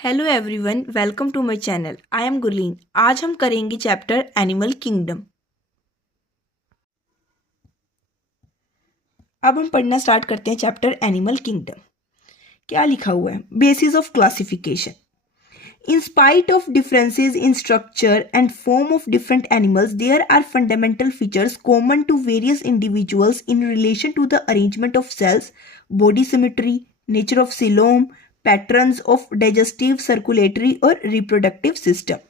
Hello everyone, welcome to my channel. I am Gurleen. आज हम करेंगे चैप्टर एनिमल किंगडम। अब हम पढ़ना स्टार्ट करते हैं चैप्टर एनिमल किंगडम। क्या लिखा हुआ है? Basis of classification. In spite of differences in structure and form of different animals, there are fundamental features common to various individuals in relation to the arrangement of cells, body symmetry, nature of coelom, patterns of digestive, circulatory, or reproductive system.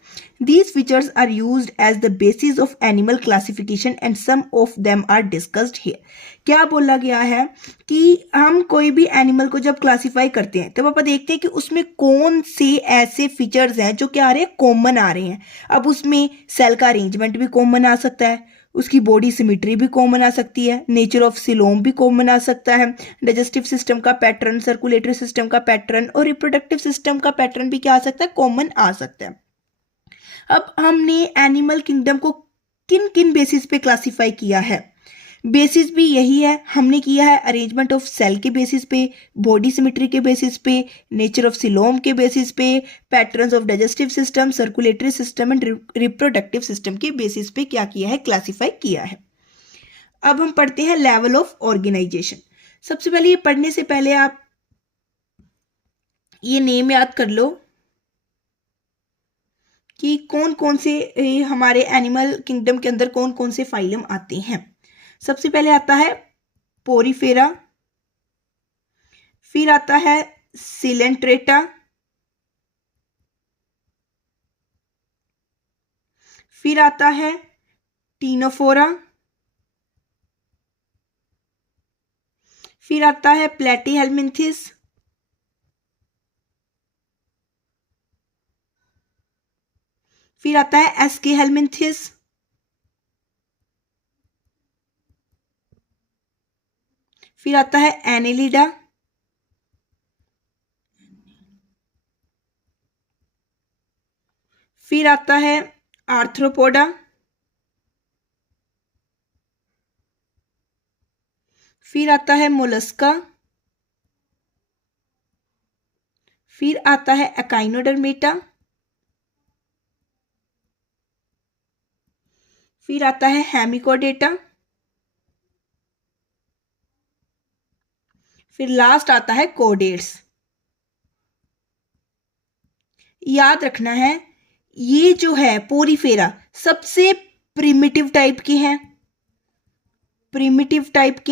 These features are used as the basis of animal classification and some of them are discussed here. क्या बोला गया है कि हम कोई भी animal को जब क्लासिफाई करते हैं तब आप देखते हैं कि उसमें कौन से ऐसे फीचर्स हैं जो क्या आ रहे हैं, कॉमन आ रहे हैं। अब उसमें सेल का अरेंजमेंट भी कॉमन आ सकता है, उसकी बॉडी सिमेट्री भी कॉमन आ सकती है, नेचर ऑफ सिलोम भी कॉमन आ सकता है, डाइजेस्टिव सिस्टम का पैटर्न, सर्कुलेटरी सिस्टम का पैटर्न और रिप्रोडक्टिव सिस्टम का पैटर्न भी क्या आ सकता है, कॉमन आ सकता है। अब हमने एनिमल किंगडम को किन किन बेसिस पे क्लासिफाई किया है? बेसिस भी यही है, हमने किया है अरेंजमेंट ऑफ सेल के बेसिस पे, बॉडी सिमेट्री के बेसिस पे, नेचर ऑफ सिलोम के बेसिस पे, patterns of digestive system, circulatory system and reproductive system के बेसिस पे क्या किया है, क्लासिफाई किया है। अब हम पढ़ते हैं लेवल ऑफ ऑर्गेनाइजेशन। सबसे पहले ये पढ़ने से पहले आप ये नेम याद कर लो कि कौन कौन से हमारे एनिमल किंगडम के अंदर कौन कौन से फाइलम आते हैं। सबसे पहले आता है पोरीफेरा, फिर आता है सिलेंट्रेटा, फिर आता है टीनोफोरा, फिर आता है प्लेटीहेल्मिन्थिस, फिर आता है एस्कीहेल्मिन्थिस, फिर आता है एनेलिडा, फिर आता है आर्थ्रोपोडा, फिर आता है मोलस्का, फिर आता है एकाइनोडर्मेटा, फिर आता है हेमिकोडेटा, फिर लास्ट आता है कोडेट्स। याद रखना है ये जो है पोरीफेरा सबसे प्रिमिटिव टाइप के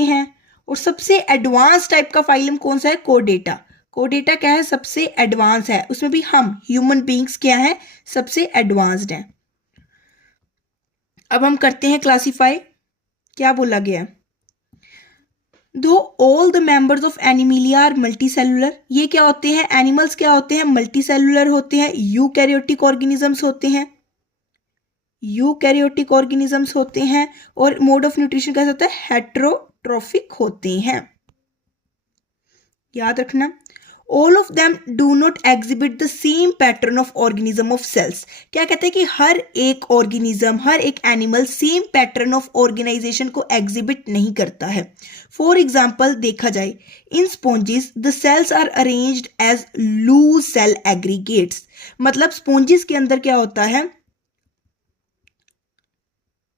हैं, और सबसे एडवांस टाइप का फाइलम कौन सा है, कोडेटा। कोडेटा क्या है, सबसे एडवांस है, उसमें भी हम ह्यूमन बींग्स क्या है, सबसे एडवांस्ड हैं। अब हम करते हैं क्लासिफाई। क्या बोला गया? दो all the members of Animalia are multicellular. ये क्या होते हैं, एनिमल्स क्या होते हैं, मल्टीसेलुलर होते हैं, यूकैरियोटिक ऑर्गेनिजम्स होते हैं, और मोड ऑफ न्यूट्रिशन कैसा होता है, हेट्रोट्रोफिक होते हैं। याद रखना, all of them do not exhibit the same pattern of organism of cells. क्या कहते हैं कि हर एक ऑर्गेनिज्म, हर एक animal same pattern of organisation को एग्जिबिट नहीं करता है। फॉर एग्जाम्पल देखा जाए, in sponges the cells are arranged as loose cell aggregates. मतलब स्पॉन्जिस के अंदर क्या होता है,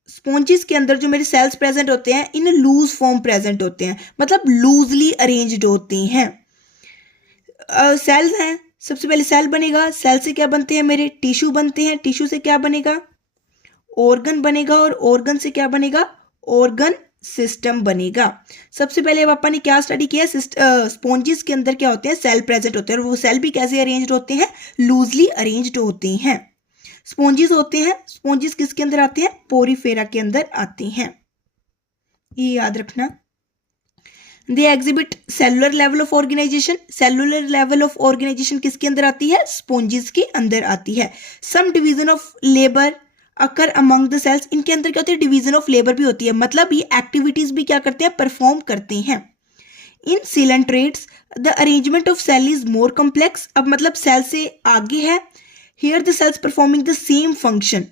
स्पॉन्जिस के अंदर जो मेरे सेल्स प्रेजेंट होते हैं इन लूज फॉर्म प्रेजेंट होते हैं, मतलब लूजली अरेंज्ड होते हैं। सेल्स हैं, सबसे पहले सेल बनेगा, सेल से क्या बनते हैं, मेरे टिश्यू बनते हैं, टिश्यू से क्या बनेगा, ऑर्गन बनेगा, और ऑर्गन से क्या बनेगा, ऑर्गन सिस्टम बनेगा। सबसे पहले पापा ने क्या स्टडी किया, स्पॉन्जिस के अंदर क्या होते हैं, सेल प्रेजेंट होते हैं, और वो सेल भी कैसे अरेंज्ड होते हैं, लूजली अरेंज्ड होते हैं। स्पॉन्जिस होते हैं, स्पॉन्जिस किसके अंदर आते हैं, पोरीफेरा के अंदर आते हैं, ये याद रखना। They exhibit cellular level of organisation. Cellular level of organisation किसके अंदर आती है, स्पॉन्जिस के अंदर आती है। Some division of labour occur among the cells. इनके अंदर क्या होती है, डिवीजन ऑफ लेबर भी होती है, मतलब ये एक्टिविटीज भी क्या करते हैं, परफॉर्म करते हैं। In coelenterates the arrangement of cell is more complex. अब मतलब सेल से आगे है, here the cells performing the same function.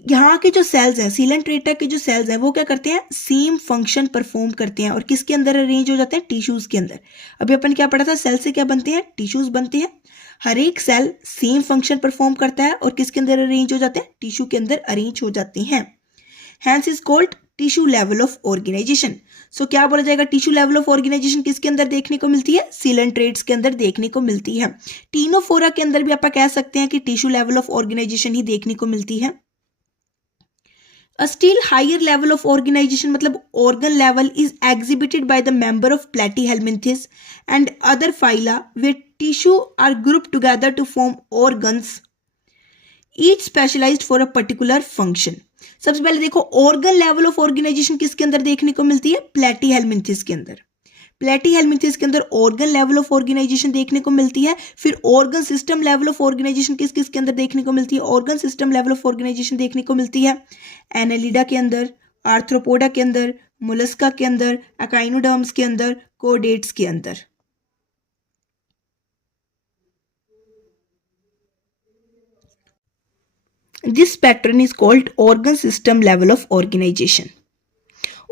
यहाँ के जो सेल्स हैं, सीलेंट्रेटा के जो सेल्स हैं वो क्या करते हैं, सेम फंक्शन परफॉर्म करते हैं और किसके अंदर अरेंज हो जाते हैं, टिश्यूज के अंदर। अभी अपन क्या पढ़ा था, सेल से क्या बनते हैं, टिश्यूज बनते हैं। हर एक सेल सेम फंक्शन परफॉर्म करता है और किसके अंदर अरेंज हो जाते हैं, टिश्यू के अंदर अरेंज हो जाते हैं। Hence is called tissue level of organisation. So क्या बोला जाएगा, टिश्यू लेवल ऑफ ऑर्गेनाइजेशन किसके अंदर देखने को मिलती है, सीलेंट्रेट्स के अंदर देखने को मिलती है। टीनोफोरा के अंदर भी आप कह सकते हैं कि टिश्यू लेवल ऑफ ऑर्गेनाइजेशन ही देखने को मिलती है। A still higher level of organization मतलब organ level is exhibited by the member of Platyhelminthes and other phyla where tissue are grouped together to form organs, each specialized for a particular function. सबसे पहले देखो organ level of organization किसके अंदर देखने को मिलती है, Platyhelminthes के अंदर। प्लेटीहेल्मिंथेस के अंदर ऑर्गन लेवल ऑफ ऑर्गेनाइजेशन देखने को मिलती है। फिर organ system level of organization किस किस के अंदर देखने को मिलती है, organ system level of organization देखने को मिलती है एनालिडा के अंदर, आर्थ्रोपोडा के अंदर, मोलस्का के अंदर, एकाइनोडर्म्स के अंदर, कोडेट्स के अंदर। This pattern is called organ system level of organization.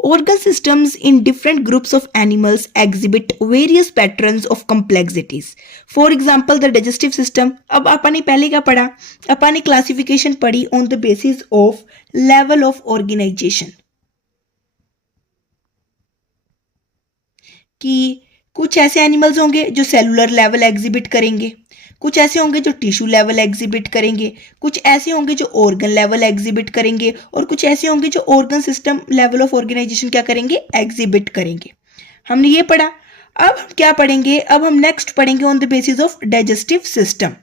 Organ systems in different groups of animals exhibit various patterns of complexities. For example, the digestive system. अब अपन ने पहले क्या पढ़ा, अपन ने क्लासिफिकेशन पढ़ी on the basis of level of organization कि कुछ ऐसे एनिमल्स होंगे जो सेलुलर लेवल एग्जिबिट करेंगे, कुछ ऐसे होंगे जो टिश्यू लेवल एग्जिबिट करेंगे, कुछ ऐसे होंगे जो ऑर्गन लेवल एग्जिबिट करेंगे और कुछ ऐसे होंगे जो organ system level of organization क्या करेंगे, एग्जिबिट करेंगे। हमने ये पढ़ा। अब हम क्या पढ़ेंगे, अब हम नेक्स्ट पढ़ेंगे on the basis of digestive system.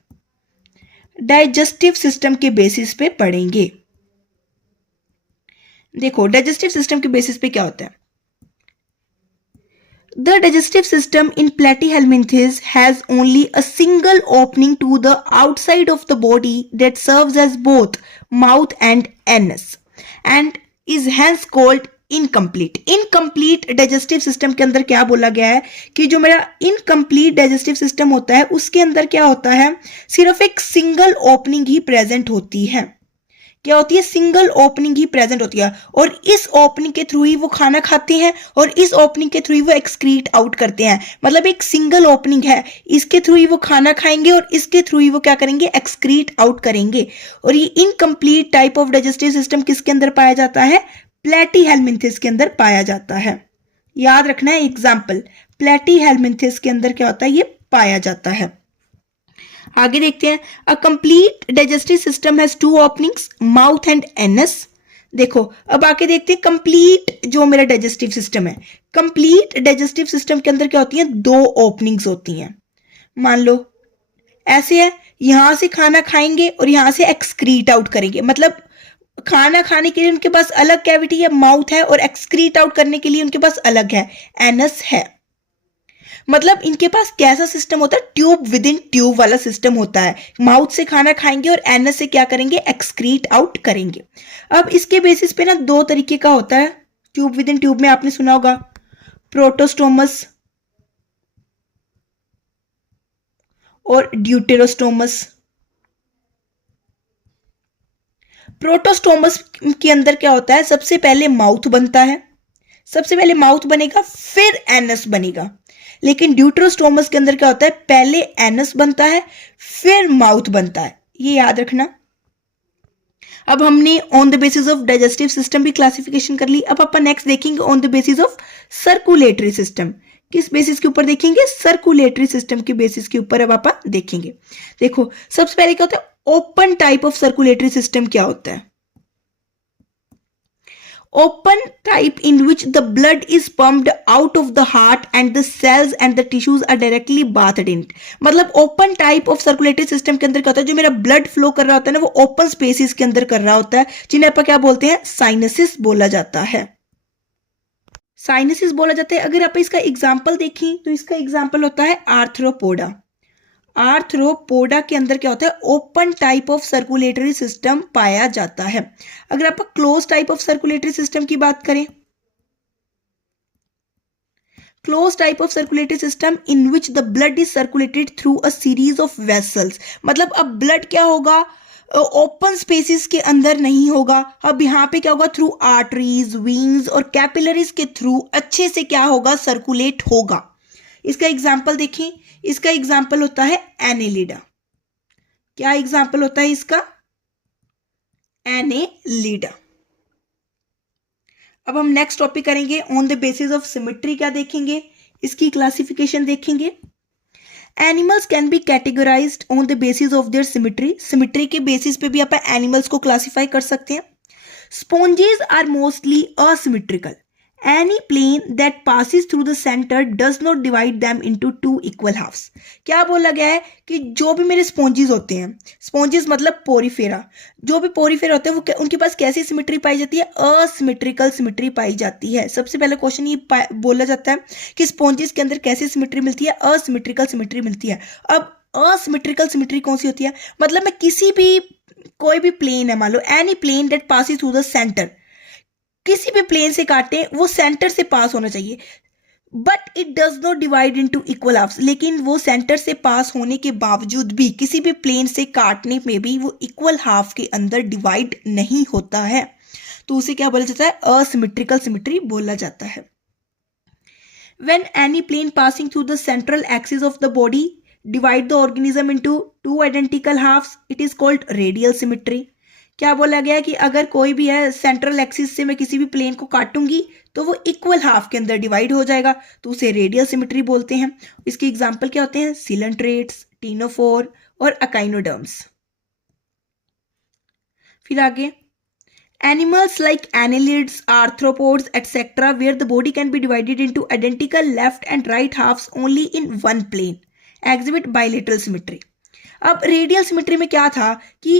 Digestive system के बेसिस पे पढ़ेंगे। देखो डाइजेस्टिव सिस्टम के बेसिस पे क्या होता है, The digestive system in Platyhelminthes has only a single opening to the outside of the body that serves as both mouth and anus and is hence called incomplete. Incomplete digestive system के अंदर क्या बोला गया है कि जो मेरा incomplete digestive system होता है उसके अंदर क्या होता है, सिर्फ एक सिंगल ओपनिंग ही प्रेजेंट होती है। क्या होती है, सिंगल ओपनिंग ही प्रेजेंट होती है और इस ओपनिंग के थ्रू ही वो खाना खाते हैं और इस ओपनिंग के थ्रू ही वो एक्सक्रीट आउट करते हैं। मतलब एक सिंगल ओपनिंग है, इसके थ्रू ही वो खाना खाएंगे और इसके थ्रू ही वो क्या करेंगे, एक्सक्रीट आउट करेंगे। और ये incomplete type of digestive system किसके अंदर पाया जाता है, प्लेटीहेल्मिंथेस के अंदर पाया जाता है। याद रखना है एग्जाम्पल, प्लेटीहेल्मिंथेस के अंदर क्या होता है, ये पाया जाता है। आगे देखते हैं, a complete digestive system has two openings, mouth and anus. देखो अब आके देखते हैं कंप्लीट जो मेरा डाइजेस्टिव सिस्टम है, कंप्लीट डाइजेस्टिव सिस्टम के अंदर क्या होती हैं, दो ओपनिंग्स होती हैं। मान लो ऐसे है, यहां से खाना खाएंगे और यहां से एक्सक्रीट आउट करेंगे। मतलब खाना खाने के लिए उनके पास अलग कैविटी है, माउथ है, और एक्सक्रीट आउट करने के लिए उनके पास अलग है, एनस है। मतलब इनके पास कैसा सिस्टम होता है, ट्यूब विद इन ट्यूब वाला सिस्टम होता है। माउथ से खाना खाएंगे और एनस से क्या करेंगे, एक्सक्रीट आउट करेंगे। अब इसके बेसिस पे ना दो तरीके का होता है ट्यूब विद इन ट्यूब में, आपने सुना होगा प्रोटोस्टोमस और ड्यूटेरोस्टोमस। प्रोटोस्टोमस के अंदर क्या होता है, सबसे पहले माउथ बनता है, सबसे पहले माउथ बनेगा फिर एनस बनेगा। लेकिन ड्यूटेरोस्टोमस के अंदर क्या होता है, पहले एनस बनता है फिर माउथ बनता है, ये याद रखना। अब हमने on the basis of digestive system भी क्लासिफिकेशन कर ली। अब अपन नेक्स्ट देखेंगे on the basis of circulatory system. किस बेसिस के ऊपर देखेंगे, सर्कुलेटरी सिस्टम के बेसिस के ऊपर अब अपन देखेंगे। देखो सबसे पहले क्या होता है, open type of circulatory system क्या होता है, open type in which the blood is pumped out of the heart and the cells and the tissues are directly bathed in it। मतलब open type of circulatory system के अंदर क्या होता है, जो मेरा blood flow कर रहा होता है ना वो open spaces के अंदर कर रहा होता है, जिन्हें अपन क्या बोलते हैं, साइनसिस बोला जाता है। साइनसिस बोला जाता है। अगर आप इसका एग्जाम्पल देखें तो इसका एग्जाम्पल होता है आर्थ्रोपोडा। आर्थ्रोपोडा के अंदर क्या होता है, open type of circulatory system पाया जाता है। अगर आप close type of circulatory system की बात करें, close type of circulatory system in which the blood is circulated through a series of vessels. मतलब अब ब्लड क्या होगा, ओपन स्पेसिस के अंदर नहीं होगा। अब यहाँ पे क्या होगा, थ्रू आर्टरीज, विंग्स और कैपिलरीज के थ्रू अच्छे से क्या होगा, सर्कुलेट होगा। इसका एग्जाम्पल देखें, इसका एग्जाम्पल होता है एनेलिडा। क्या एग्जाम्पल होता है इसका, एनेलिडा। अब हम नेक्स्ट टॉपिक करेंगे on the basis of symmetry. क्या देखेंगे, इसकी क्लासिफिकेशन देखेंगे। Animals can be categorized on the basis of their symmetry. Symmetry के बेसिस पे भी आप एनिमल्स को क्लासिफाई कर सकते हैं। Sponges are mostly asymmetrical. Any plane that passes through the center does not divide them into two equal halves. क्या बोला गया है कि जो भी मेरे स्पॉन्जेस होते हैं, स्पॉन्जेस मतलब पोरीफेरा, जो भी पोरीफेरा होते हैं वो उनके पास कैसी सिमेट्री पाई जाती है, असिमेट्रिकल सिमेट्री पाई जाती है। सबसे पहले क्वेश्चन ये बोला जाता है कि स्पॉन्जेस के अंदर कैसी सिमेट्री मिलती है, असिमेट्रिकल सिमेट्री मिलती है। अब असिमेट्रिकल सिमेट्री कौन सी होती है, मतलब मैं किसी भी, कोई भी प्लेन है, मान लो any plane that passes through the centre, किसी भी प्लेन से काटे वो सेंटर से पास होना चाहिए, but it does not divide into equal halves. लेकिन वो सेंटर से पास होने के बावजूद भी किसी भी प्लेन से काटने में भी वो इक्वल हाफ के अंदर डिवाइड नहीं होता है, तो उसे क्या बोला जाता है, असिमेट्रिकल सिमेट्री बोला जाता है। When any plane passing through the central axis of the body divide the organism into two identical halves, it is called radial symmetry. क्या बोला गया कि अगर कोई भी है सेंट्रल एक्सिस से मैं किसी भी प्लेन को काटूंगी तो वो इक्वल हाफ के अंदर डिवाइड हो जाएगा, तो उसे रेडियल सिमेट्री बोलते हैं। इसके एग्जांपल क्या होते हैं, सिलेंट्रेट्स, टीनोफोर और अकाइनोडर्म्स। फिर आगे, animals like annelids, arthropods, etc., where the body can be divided into identical left and right halves only in one plane, exhibit bilateral symmetry. अब रेडियल सिमेट्री में क्या था कि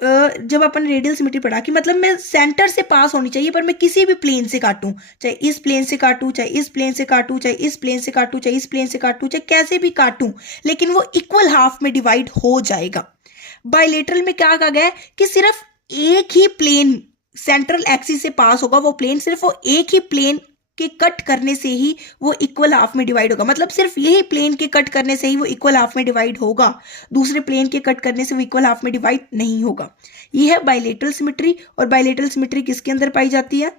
जब अपन रेडियल सिमेट्री पढ़ा कि मतलब मैं सेंटर से पास होनी चाहिए, पर मैं किसी भी प्लेन से काटूं, चाहे इस प्लेन से काटूं, चाहे इस प्लेन से काटूं, चाहे इस प्लेन से काटूं, चाहे इस प्लेन से काटूं, चाहे कैसे भी काटूं, लेकिन वो इक्वल हाफ में डिवाइड हो जाएगा। बाइलेटरल में क्या कहा गया है कि सिर्फ एक ही प्लेन सेंट्रल एक्सिस से पास होगा, वो प्लेन सिर्फ वो एक ही प्लेन के कट करने से ही वो इक्वल हाफ में डिवाइड होगा, मतलब सिर्फ यही प्लेन के कट करने से ही वो इक्वल हाफ में डिवाइड होगा, दूसरे प्लेन के कट करने से वो इक्वल हाफ में डिवाइड नहीं होगा। ये है बाइलेटरल सिमेट्री। और बाइलेटरल सिमेट्री किसके अंदर पाई जाती है,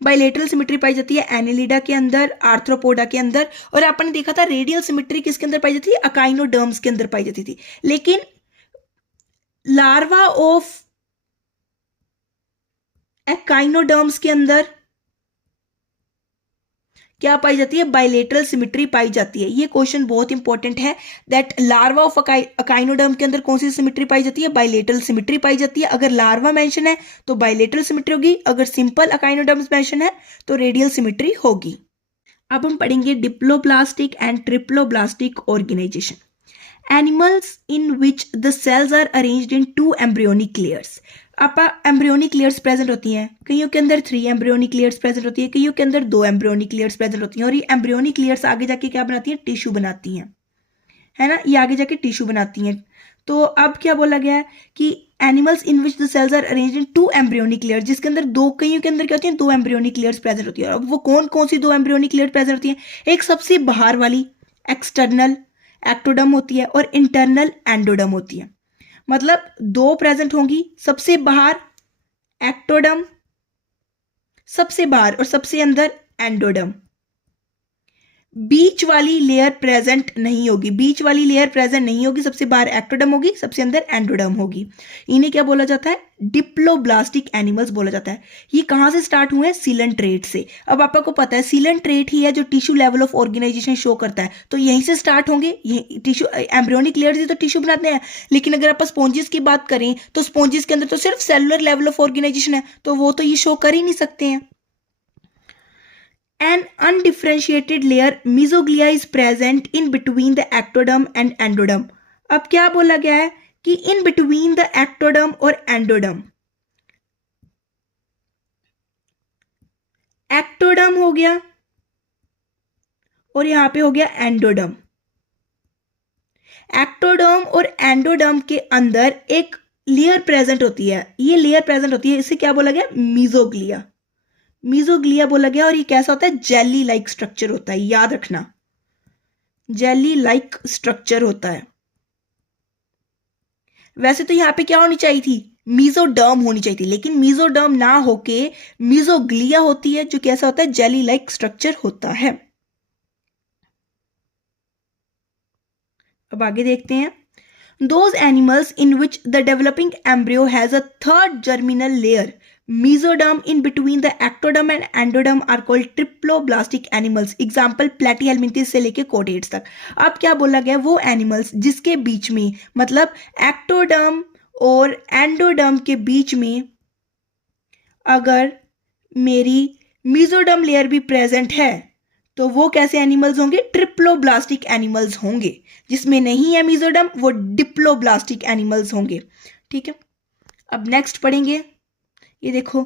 बाइलेटरल सिमेट्री पाई जाती है एनेलिडा के अंदर, आर्थ्रोपोडा के अंदर। और अपन ने देखा था रेडियल सिमेट्री किसके अंदर पाई जाती है, अकाइनोडर्म्स के अंदर पाई जाती थी। लेकिन लार्वा ऑफ एकाइनोडर्म्स के अंदर क्या पाई जाती है, बाइलेटरल सिमेट्री पाई जाती है। ये क्वेश्चन बहुत इंपॉर्टेंट है, दैट लार्वा ऑफ अकाइनोडर्म के अंदर कौन सी सिमेट्री पाई जाती है, बाइलेटरल सिमेट्री पाई जाती है। अगर लार्वा मेंशन है तो बाइलेटरल सिमेट्री होगी, अगर सिंपल अकाइनोडर्म्स मेंशन है तो रेडियल सिमेट्री होगी। अब हम पढ़ेंगे diploblastic and triploblastic organization. Animals in which the cells are arranged in two embryonic layers. आपा एम्ब्रियोनिक लेयर्स प्रेजेंट होती हैं, कईयों के अंदर 3 एम्ब्रियोनिक लेयर्स प्रेजेंट होती है, कईयों के अंदर 2 एम्ब्रियोनिक लेयर्स प्रेजेंट होती हैं। और ये एम्ब्रियोनिक लेयर्स आगे जाके क्या बनाती हैं, टिश्यू बनाती हैं, है ना, ये आगे जाके टिश्यू बनाती हैं। तो अब क्या बोला गया है कि animals in which the cells are arranged in 2 embryonic layers, जिसके अंदर दो, कईयों के अंदर क्या होती है, 2 एम्ब्रियोनिक लेयर्स प्रेजेंट होती है। अब वो कौन कौन सी 2 एम्ब्रियोनिक लेयर प्रेजेंट होती है, एक सबसे बाहर वाली एक्सटर्नल एक्टोडर्म होती है और इंटरनल एंडोडर्म होती है। मतलब 2 प्रेजेंट होंगी, सबसे बाहर एक्टोडर्म, सबसे बाहर, और सबसे अंदर एंडोडर्म। बीच वाली लेयर प्रेजेंट नहीं होगी, बीच वाली लेयर प्रेजेंट नहीं होगी, सबसे बाहर एक्टोडर्म होगी, सबसे अंदर एंडोडर्म होगी। इन्हें क्या बोला जाता है, डिप्लोब्लास्टिक एनिमल्स बोला जाता है। ये कहां से स्टार्ट हुए हैं, सीलेंट्रेट से। अब आपको पता है सीलेंट्रेट ही है जो tissue level of organization show करता है, तो यहीं से स्टार्ट होंगे। यही टिश्यू, एम्ब्रियोनिक लेयर्स ही तो टिश्यू बनाते हैं। लेकिन अगर आप स्पॉन्जेस की बात करें तो स्पॉन्जेस के अंदर तो सिर्फ सेलुलर लेवल ऑफ ऑर्गेनाइजेशन है, तो वो तो ये शो कर ही नहीं सकते हैं। An undifferentiated layer mesoglea is present in between the ectoderm and endoderm. अब क्या बोला गया है कि in between the ectoderm और endoderm, ectoderm हो गया और यहां पे हो गया एंडोडर्म। एक्टोडर्म और एंडोडर्म के अंदर एक लेयर प्रेजेंट होती है, ये लेयर प्रेजेंट होती है, इसे क्या बोला गया, मीजोग्लिया। मीजोग्लिया बोला गया। और ये कैसा होता है, जेली लाइक स्ट्रक्चर होता है, याद रखना, जेली लाइक स्ट्रक्चर होता है। वैसे तो यहाँ पे क्या होनी चाहिए थी, मीजोडर्म होनी चाहिए थी, लेकिन मीजोडर्म ना होके मीजोग्लिया होती है, जो कैसा होता है, जेली लाइक स्ट्रक्चर होता है। अब आगे देखते हैं, those animals in which the developing embryo has a third germinal layer, mesoderm, in between the ectoderm and endoderm are called triploblastic animals. Example platyhelminthes से लेके chordates तक। अब क्या बोला गया, वो एनिमल्स जिसके बीच में, मतलब एक्टोडर्म और एंडोडर्म के बीच में अगर मेरी मीजोडर्म लेयर भी प्रेजेंट है तो वो कैसे एनिमल्स होंगे, ट्रिप्लोब्लास्टिक एनिमल्स होंगे। जिसमें नहीं है मीजोडर्म वो डिप्लोब्लास्टिक एनिमल्स होंगे। ठीक है, अब नेक्स्ट पढ़ेंगे, ये देखो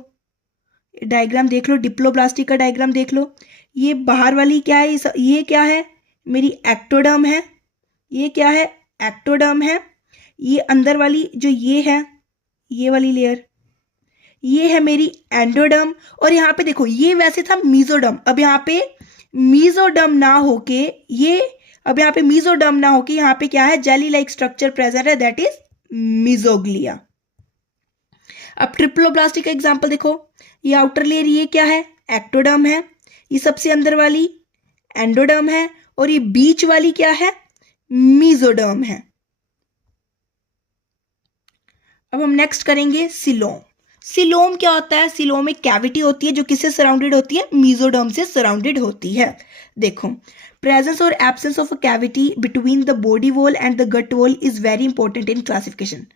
डायग्राम देख लो, डिप्लोब्लास्टिक का डायग्राम देख लो। ये बाहर वाली क्या है, ये क्या है, मेरी एक्टोडर्म है, ये क्या है, एक्टोडर्म है। ये अंदर वाली जो ये है, ये वाली लेयर, ये है मेरी एंडोडर्म। और यहाँ पे देखो ये वैसे था मीजोडर्म, अब यहाँ पे मीजोडर्म ना होके ये, अब यहाँ पे मीजोडर्म ना होके यहाँ पे क्या है, जेली लाइक स्ट्रक्चर प्रेजेंट है, दैट इज मीजोग्लिया। अब ट्रिप्लोब्लास्टिक का एग्जांपल देखो, ये आउटर लेयर ये क्या है, एक्टोडर्म है, ये सबसे अंदर वाली एंडोडर्म है, और ये बीच वाली क्या है, मीजोडर्म है। अब हम नेक्स्ट करेंगे सिलोम। सिलोम क्या होता है, सिलोम एक कैविटी होती है जो किससे सराउंडेड होती है, मीजोडर्म से सराउंडेड होती है। देखो, प्रेजेंस और absence of a cavity between the body wall and the gut wall is very important in classification.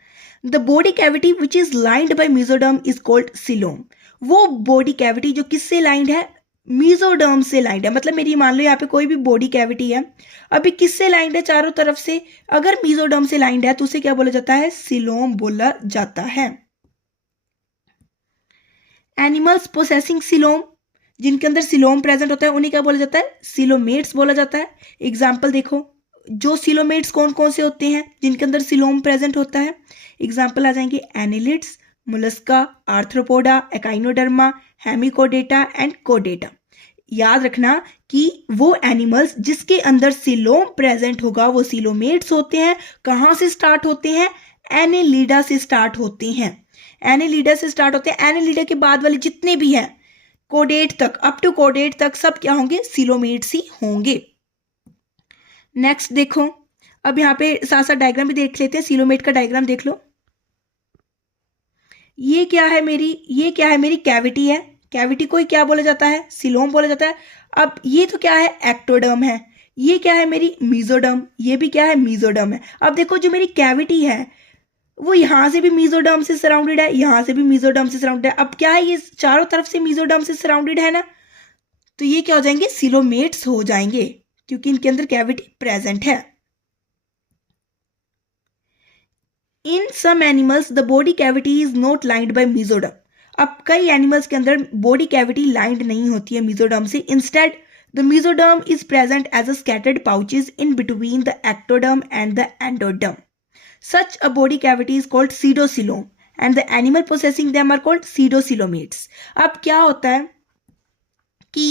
The body cavity which is lined by mesoderm is called coelom. वो body cavity जो किससे lined है, mesoderm से lined है। मतलब मेरी मान लो यहाँ पे कोई भी बॉडी कैविटी है, अभी किससे लाइंड है, चारों तरफ से, अगर मीजोडर्म से लाइंड है तो उसे क्या बोला जाता है, सिलोम बोला जाता है। एनिमल्स पोसेसिंग सिलोम, जिनके अंदर सिलोम प्रेजेंट होता है उन्हें क्या बोला जाता है, सिलोमेट्स बोला जाता है। एग्जाम्पल देखो, जो सिलोमेट्स कौन कौन से होते हैं जिनके अंदर सिलोम प्रेजेंट होता है, एग्जाम्पल आ जाएंगे annelids, mollusca, arthropoda, echinoderma, hemichordata and कोडेटा। याद रखना कि वो एनिमल्स जिसके अंदर सिलोम प्रेजेंट होगा वो सिलोमेट्स होते हैं। कहाँ से स्टार्ट होते हैं, एनेलिडा से स्टार्ट होते हैं, एनेलिडा से स्टार्ट होते हैं। एनेलिडा के बाद वाले जितने भी हैं कोडेट तक, अप टू कोडेट तक सब क्या होंगे, सिलोमेट्स ही होंगे। नेक्स्ट देखो, अब यहाँ पे साथ साथ डायग्राम भी देख लेते हैं, सिलोमेट का डायग्राम देख लो। ये क्या है मेरी, ये क्या है मेरी कैविटी है, कैविटी को ही क्या बोला जाता है, सिलोम बोला जाता है। अब ये तो क्या है, एक्टोडर्म है, ये क्या है मेरी मीजोडर्म, ये भी क्या है, मीजोडर्म है। अब देखो जो मेरी कैविटी है वो यहां से भी मीजोडर्म से सराउंडेड है, यहां से भी मीजोडर्म से सराउंडेड है। अब क्या है, ये चारों तरफ से मीजोडर्म से सराउंडेड है ना, तो ये क्या हो जाएंगे, सिलोमेट्स हो जाएंगे, क्योंकि इनके अंदर कैविटी प्रेजेंट है। In some animals the body cavity is not lined by mesoderm. अब कई एनिमल्स के अंदर बॉडी कैविटी लाइंड नहीं होती है मीजोडर्म से, instead the mesoderm is present as a scattered pouches in between the ectoderm and the endoderm. Such a body cavity is called pseudocoelom and the animal possessing them are called pseudocoelomates. अब क्या होता है कि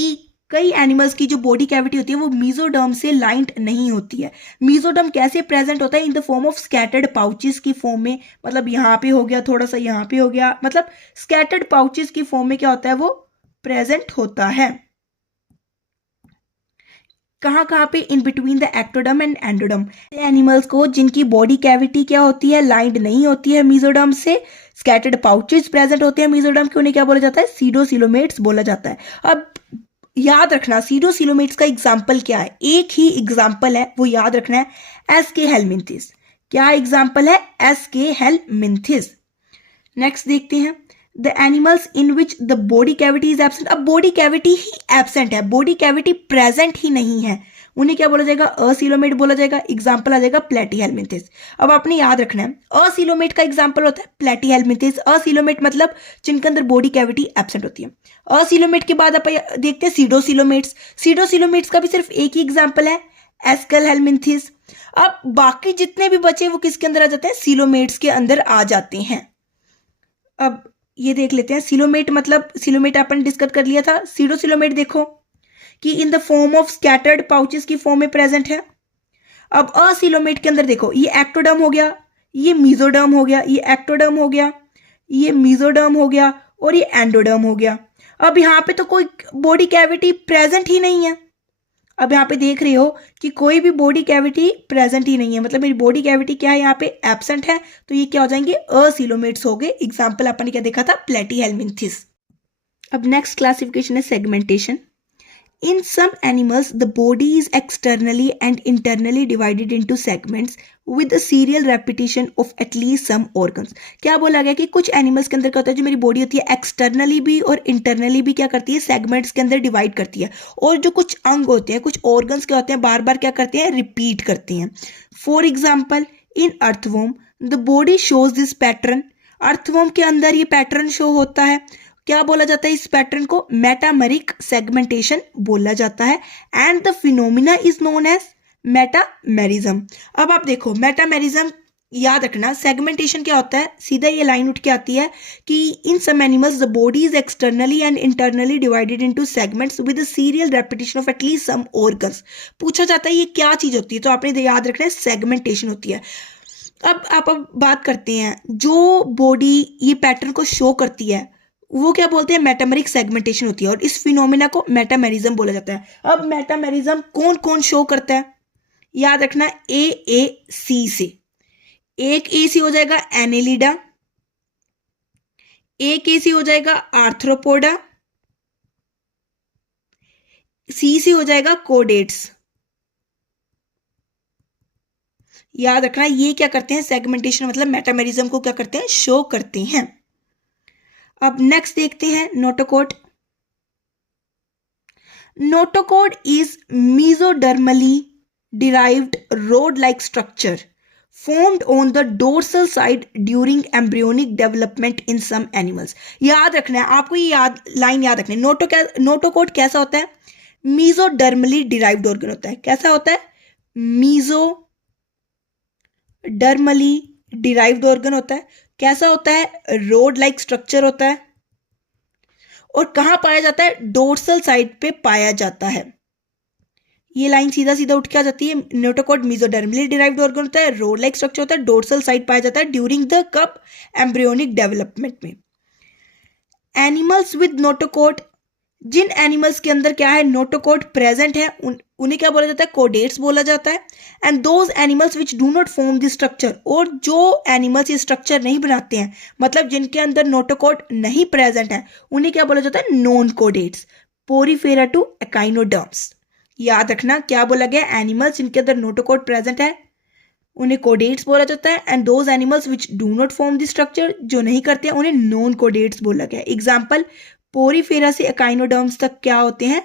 कई animals की जो body cavity होती है वो मीजोडर्म से लाइंड नहीं होती है। मीजोडर्म कैसे प्रेजेंट होता है, in the form of scattered pouches की फॉर्म में, मतलब यहाँ पे हो गया, थोड़ा सा यहाँ पे हो गया, मतलब स्कैटर्ड पाउचेस की फॉर्म में क्या होता है, वो प्रेजेंट होता है। कहाँ पे, इन between the ectoderm and endoderm. Animals को जिनकी बॉडी कैविटी क्या होती है, लाइंड नहीं होती है मीजोडर्म से, स्कैटर्ड पाउचेस प्रेजेंट होते हैं मीजोडर्म के, उन्हें क्या बोला जाता है, सीडोसिलोमेट्स बोला जाता है। अब याद रखना सीडोसिलोमेट्स का एग्जाम्पल क्या है, एक ही एग्जाम्पल है, वो याद रखना है, एसके हेलमिंथिस। क्या एग्जाम्पल है, एसके हेलमिंथिस। नेक्स्ट देखते हैं, the animals in which the body cavity is absent. अब बॉडी कैविटी ही एब्सेंट है, बॉडी कैविटी प्रेजेंट ही नहीं है, उन्हें क्या बोला जाएगा, असिलोमेट बोला जाएगा। एग्जाम्पल आ जाएगा प्लेटीहेलमिंथिस। अब आपने याद रखना है, असिलोमेट का एग्जाम्पल होता है प्लेटीहेलमिंथिस। असिलोमेट मतलब जिनके अंदर बॉडी कैविटी एब्सेंट होती है। असिलोमेट के बाद आप देखते हैं सीडोसिलोमेट्स। सीडोसिलोमेट्स का भी सिर्फ एक ही एग्जाम्पल है, एस्कल हेलमिंथिस। अब बाकी जितने भी बचे वो किसके अंदर आ जाते हैं, सिलोमेट्स के अंदर आ जाते हैं। अब ये देख लेते हैं, सिलोमेट मतलब, सिलोमेट अपन डिस्कस कर लिया था। सीडोसिलोमेट देखो कि in the form of scattered pouches की फॉर्म में प्रेजेंट है। अब असिलोमेट के अंदर देखो, ये एक्टोडर्म हो गया, ये मीजोडर्म हो गया, ये एक्टोडर्म हो गया, ये मीजोडर्म हो गया और ये एंडोडर्म हो गया। अब यहाँ पे तो कोई बॉडी कैविटी प्रेजेंट ही नहीं है। अब यहाँ पे देख रहे हो कि कोई भी बॉडी कैविटी प्रेजेंट ही नहीं है, मतलब मेरी बॉडी कैविटी क्या है यहाँ पे एब्सेंट है, तो ये क्या हो जाएंगे असीलोमेट्स हो गए। एग्जाम्पल अपन ने क्या देखा था, प्लेटीहेल्मिन्थिस। अब नेक्स्ट क्लासिफिकेशन है segmentation. In some animals, the body is externally and internally divided into segments with a serial repetition of at least some organs. क्या बोला गया कि कुछ एनिमल्स के अंदर क्या होता है, जो मेरी बॉडी होती है एक्सटर्नली भी और इंटरनली भी क्या करती है, सेगमेंट्स के अंदर डिवाइड करती है, और जो कुछ अंग होते हैं, कुछ ऑर्गन्स क्या होते हैं, बार बार क्या करते हैं, रिपीट करते हैं। For example in earthworm the body shows this pattern. Earthworm के अंदर ये पैटर्न शो होता है। क्या बोला जाता है इस पैटर्न को, मेटामेरिक सेगमेंटेशन बोला जाता है, and the phenomena is known as metamerism. अब आप देखो मेटामेरिज्म याद रखना, सेगमेंटेशन क्या होता है, सीधा ये लाइन उठ के आती है कि in some animals the body is externally and internally divided into segments with a serial repetition of at least some organs. पूछा जाता है ये क्या चीज होती है, तो आपने याद रखना है सेगमेंटेशन होती है। अब बात करते हैं, जो बॉडी ये पैटर्न को शो करती है वो क्या बोलते हैं, मेटामेरिक सेगमेंटेशन होती है, और इस फिनोमिना को मेटामेरिज्म बोला जाता है। अब मेटामेरिज्म कौन कौन शो करता है, याद रखना सी से। एक ए सी हो जाएगा एनेलिडा, एक ए सी हो जाएगा आर्थ्रोपोडा, सी हो जाएगा कोडेट्स। याद रखना ये क्या करते हैं, सेगमेंटेशन मतलब मेटामेरिज्म को क्या करते हैं, शो करते हैं। अब नेक्स्ट देखते हैं नोटोकॉट। नोटोकॉट is mesodermally derived rod-like structure formed on the dorsal side during embryonic development in some animals। याद रखना है आपको, ये लाइन याद रखना है। नोटोकॉट कैसा होता है, मीजोडर्मली डिराइव्ड ऑर्गन होता है। कैसा होता है, मीजोडर्मली डिराइव्ड ऑर्गन होता है। कैसा होता है, रोड लाइक स्ट्रक्चर होता है, और कहां पाया जाता है, डोर्सल साइड पे पाया जाता है। ये लाइन सीधा सीधा उठ के आ जाती है। नोटोकॉट मीजोडर्मली डिराइव्ड ऑर्गन होता है, रोड लाइक स्ट्रक्चर होता है, डोर्सल साइड पाया जाता है ड्यूरिंग द कब एम्ब्रियोनिक डेवलपमेंट में। एनिमल्स विद नोटोकॉट, जिन एनिमल्स के अंदर क्या है, नोटोकॉट प्रेजेंट है, उन्हें क्या बोला जाता है, कोडेट्स बोला जाता है। And those animals which do not form this structure, और जो एनिमल्स ये स्ट्रक्चर नहीं बनाते हैं, मतलब जिनके अंदर नोटोकॉट नहीं प्रेजेंट है, उन्हें क्या बोला जाता है, non chordates. Porifera to echinoderms. याद रखना क्या बोला गया, एनिमल्स जिनके अंदर नोटोकॉट प्रेजेंट है उन्हें कोडेट्स बोला जाता है, and those animals which do not form this structure, जो नहीं करते हैं, उन्हें नॉन कोडेट्स बोला गया। एग्जाम्पल पोरीफेरा से एकाइनोडर्म्स तक क्या होते हैं,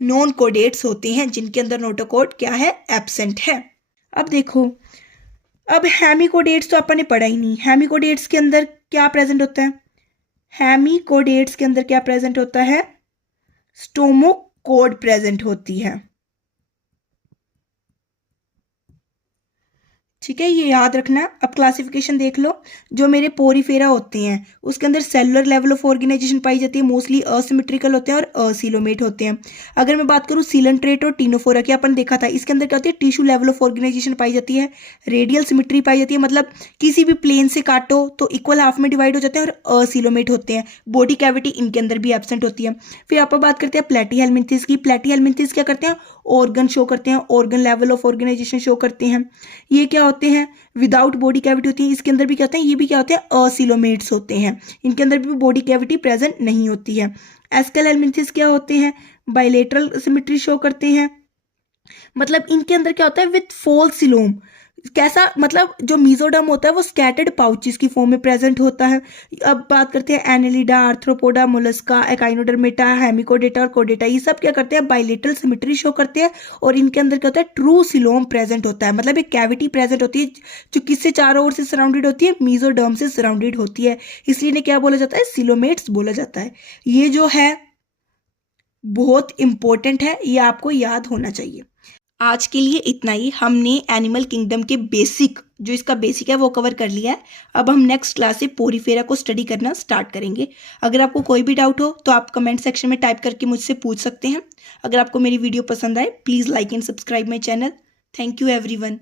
नॉन कोडेट्स होते हैं, जिनके अंदर नोटोकॉट क्या है, एब्सेंट है। अब देखो, अब हेमिकोडेट्स तो अपन ने पढ़ा ही नहीं। हेमिकोडेट्स के अंदर क्या प्रेजेंट होता है, हेमिकोडेट्स के अंदर क्या प्रेजेंट होता है, स्टोमोकोड प्रेजेंट होती है। ठीक है, ये याद रखना। अब क्लासिफिकेशन देख लो, जो मेरे पोरीफेरा होते हैं उसके अंदर सेलुलर लेवल ऑफ ऑर्गेनाइजेशन पाई जाती है, मोस्टली असिमेट्रिकल होते हैं और असीलोमेट होते हैं। अगर मैं बात करूँ सीलेंट्रेट और टीनोफोरा की, अपन देखा था, इसके अंदर क्या होती है, टिश्यू लेवल ऑफ ऑर्गेनाइजेशन पाई जाती है, रेडियल सिमेट्री पाई जाती है, मतलब किसी भी प्लेन से काटो तो इक्वल हाफ में डिवाइड हो जाते हैं, और असीलोमेट होते हैं। बॉडी कैविटी इनके अंदर भी एब्सेंट होती है। फिर आप बात करते हैं प्लेटीहेल्मिन्थिस की। प्लेटीहेल्मिन्थिस क्या करते हैं, ऑर्गन शो करते हैं, organ level of organization show करते हैं। ये क्या होते हैं, विदाउट बॉडी कैविटी होती है। इसके अंदर भी क्या होते हैं, ये भी क्या होते हैं, असीलोमेट्स होते हैं। इनके अंदर भी बॉडी कैविटी प्रेजेंट नहीं होती है। एस्केल हेल्मिन्थिस क्या होते हैं, बायलेटरल सिमेट्री शो करते हैं, मतलब इनके अंदर क्या होता है, विथ फॉल सिलोम। कैसा, मतलब जो मीजोडर्म होता है वो स्कैटर्ड पाउचेस की फॉर्म में प्रेजेंट होता है। अब बात करते हैं Annelida, arthropoda, Mollusca, echinodermata, hemichordata और कोडेटा, ये सब क्या करते हैं, बायलेटरल सिमेट्री शो करते हैं, और इनके अंदर क्या होता है, ट्रू सिलोम प्रेजेंट होता है, मतलब एक कैविटी प्रेजेंट होती है जो किससे चारों ओर से सराउंडेड होती है, मीजोडर्म से सराउंडेड होती है, इसलिए इन्हें क्या बोला जाता है, सिलोमेट्स बोला जाता है। ये जो है बहुत इंपॉर्टेंट है, ये आपको याद होना चाहिए। आज के लिए इतना ही। हमने एनिमल किंगडम के बेसिक, जो इसका बेसिक है वो कवर कर लिया है। अब हम नेक्स्ट क्लास से पोरीफेरा को स्टडी करना स्टार्ट करेंगे। अगर आपको कोई भी डाउट हो तो आप कमेंट सेक्शन में टाइप करके मुझसे पूछ सकते हैं। अगर आपको मेरी वीडियो पसंद आए please like and subscribe my channel. Thank you everyone.